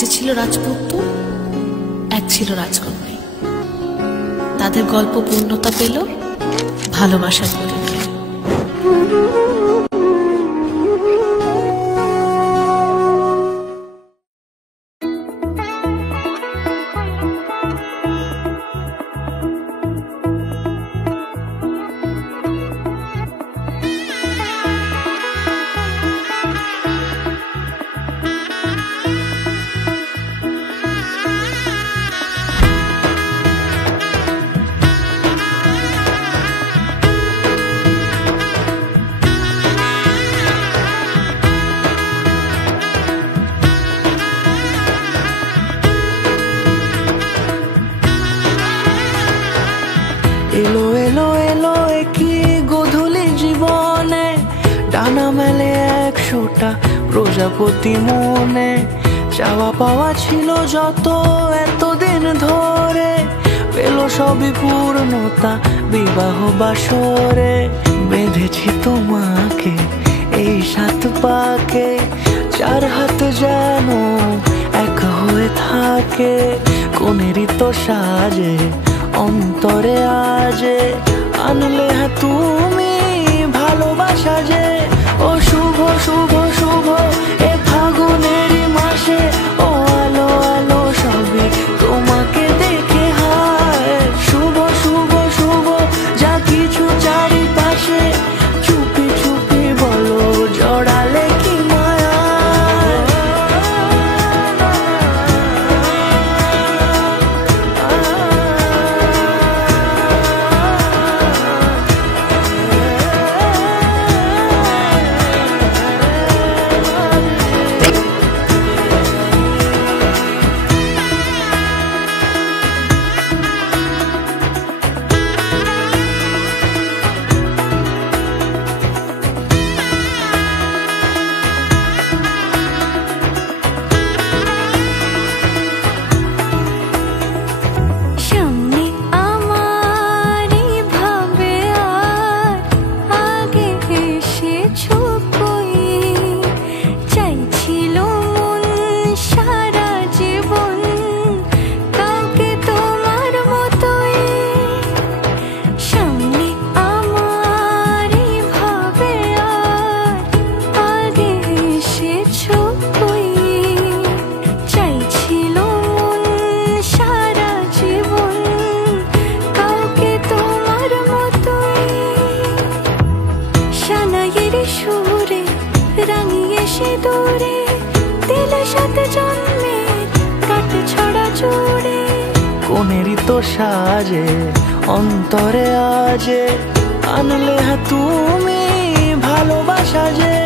যে ছিল রাজপুত্র, এক ছিল রাজকন্যা। তাদের গল্প পূর্ণতা পেল ভালোবাসার পরিচয়ে। এলো এলো এলো কি গোধূলি জীবনে, ডানা মেলে 100টা প্রজাপতি মনে। চাওয়া পাওয়া ছিল যত এতদিন ধরে, পেল সবই পূর্ণতা বিবাহ বাসরে। বেঁধেছি তোমাকে এই 7 পাকে, 4 হাত যেন এক হয়ে থাকে। কোনেরই তো সাজে অন্তরে আজে, আনলে তুমি ভালোবাসা যে। ও শুভ শুভ শুভ এ ফাগুনেরই মাসে, ও আলো আলো সবই তোমাকে দেখে হায়। শুভ শুভ শুভ যা কিছু চারিপাশে, চুপি চুপি বলো জড়ালে কি মায়া। কোনেরই তো সাজে অন্তরে আজে, আনলে তুমি ভালোবাসা যে।